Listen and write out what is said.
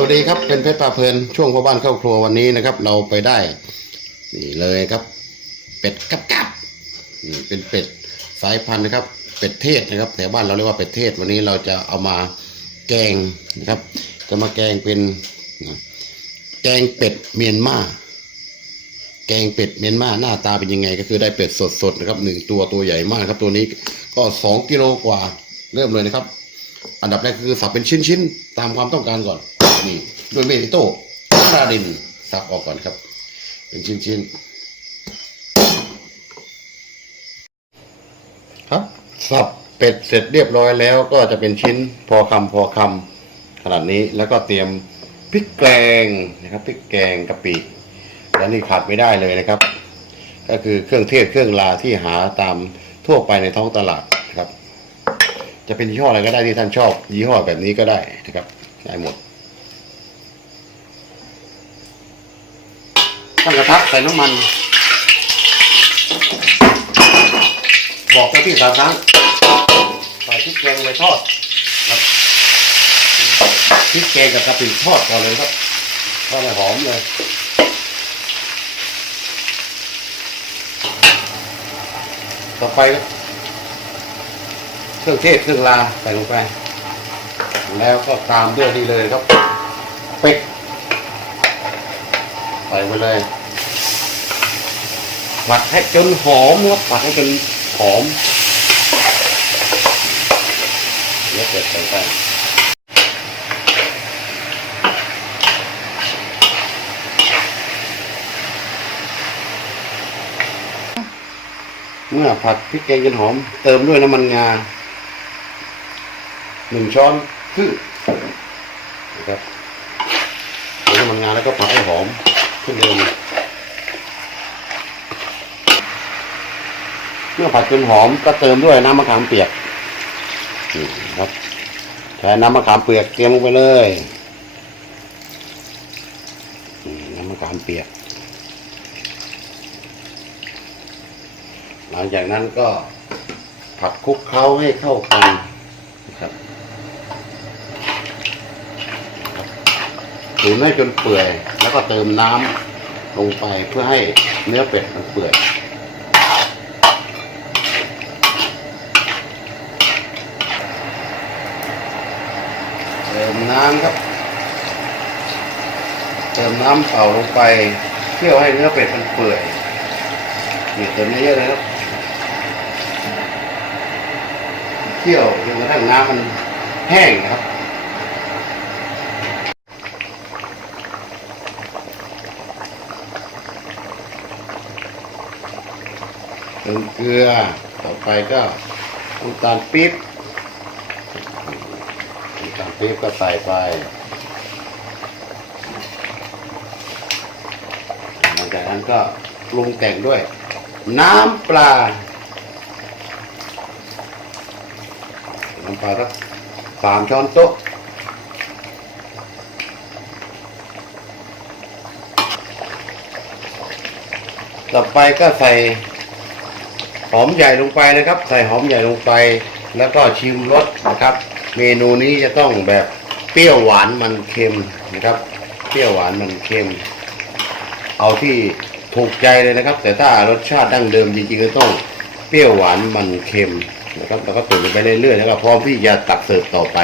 สวัสดีครับเป็นเพชรปลาเพลินช่วงพ่อบ้านเข้าครัววันนี้นะครับ เราไปได้ นี่เลยครับ เป็ดกับกับนี่เป็นเป็ดสายพันธุ์นะครับ เป็ดเทศนะครับแต่บ้านเราเรียกว่าเป็ดเทศวันนี้เราจะเอามาแกงนะครับ จะมาแกงเป็นแกงเป็ดเมียนมาแกงเป็ดเมียนมาหน้าตาเป็นยังไง ก็คือได้เป็ดสดๆนะครับหนึ่งตัวตัวใหญ่มากครับ ตัวนี้ก็สองกิโลกว่าเริ่มเลยนะครับ อันดับแรกคือสับเป็นชิ้นๆตามความต้องการก่อน นี่ ด้วยเมทิโต้คารินสับออกก่อนครับ เป็นชิ้นๆครับสับเป็ดเสร็จเรียบร้อยแล้วก็จะเป็นชิ้นพอคำพอคำขนาดนี้แล้วก็เตรียมพริกแกงนะครับพริกแกงกะปิและนี่ขาดไม่ได้เลยนะครับ ก็คือเครื่องเทศเครื่องลาที่หาตามทั่วไปในท้องตลาดนะครับ จะเป็นยี่ห้ออะไรก็ได้ที่ท่านชอบยี่ห้อแบบนี้ก็ได้นะครับได้หมด ตั้งกระทะใส่น้ำมัน บอกเจ้าที่สามครั้งใส่พริกแกงไปทอดครับพริกแกงกับกะปิทอดก่อนเลยครับทอดให้หอมเลยต่อไปครับเครื่องเทศเครื่องลาใส่ลงไป แล้วก็ตามด้วยนี่เลยครับเป็ด ใส่ไปเลยผัดให้จนหอมนะครับผัดให้จนหอมแล้วเกิดใส่ไปเมื่อผัดพริกแกงจนหอม เติมด้วยน้ำมันงาหนึ่งช้อนครึ่งนะครับใส่น้ำมันงาแล้วก็ผัดให้หอม ขึ้นเดิมเมื่อผัดจนหอมก็เติมด้วยน้ำมะขามเปียกนี่ครับใช้น้ำมะขามเปียกเตรียมลงไปเลยน้ำมะขามเปียก หลังจากนั้นก็ผัดคลุกเคล้าให้เข้ากันนะครับ ตุ๋นให้จนเปื่อย แล้วก็เติมน้ำลงไปเพื่อให้เนื้อเป็ดมันเปื่อยเติมน้ำครับ เติมน้ำเปล่าลงไปเคี่ยวให้เนื้อเป็ดมันเปื่อยนี่เติมเยอะเลยครับเคี่ยวจนกระทั่งน้ำมันแห้งครับ ติมเกลือ ต่อไปก็น้ำตาลปี๊บน้ำตาลปี๊บก็ใส่ไปหลังจากนั้นก็ปรุงแต่งด้วย น้ำปลา น้ำปลาสักสามช้อนโต๊ะต่อไปก็ใส่ หอมใหญ่ลงไปนะครับ ใส่หอมใหญ่ลงไป แล้วก็ชิมรสนะครับ เมนูนี้จะต้องแบบเปรี้ยวหวานมันเค็มนะครับ เปรี้ยวหวานมันเค็ม เอาที่ถูกใจเลยนะครับ แต่ถ้ารสชาติดั้งเดิมจริงๆก็ต้องเปรี้ยวหวานมันเค็มนะครับแล้วก็ตุ๋นไปเรื่อยๆนะครับพร้อมที่จะตักเสิร์ฟต่อไป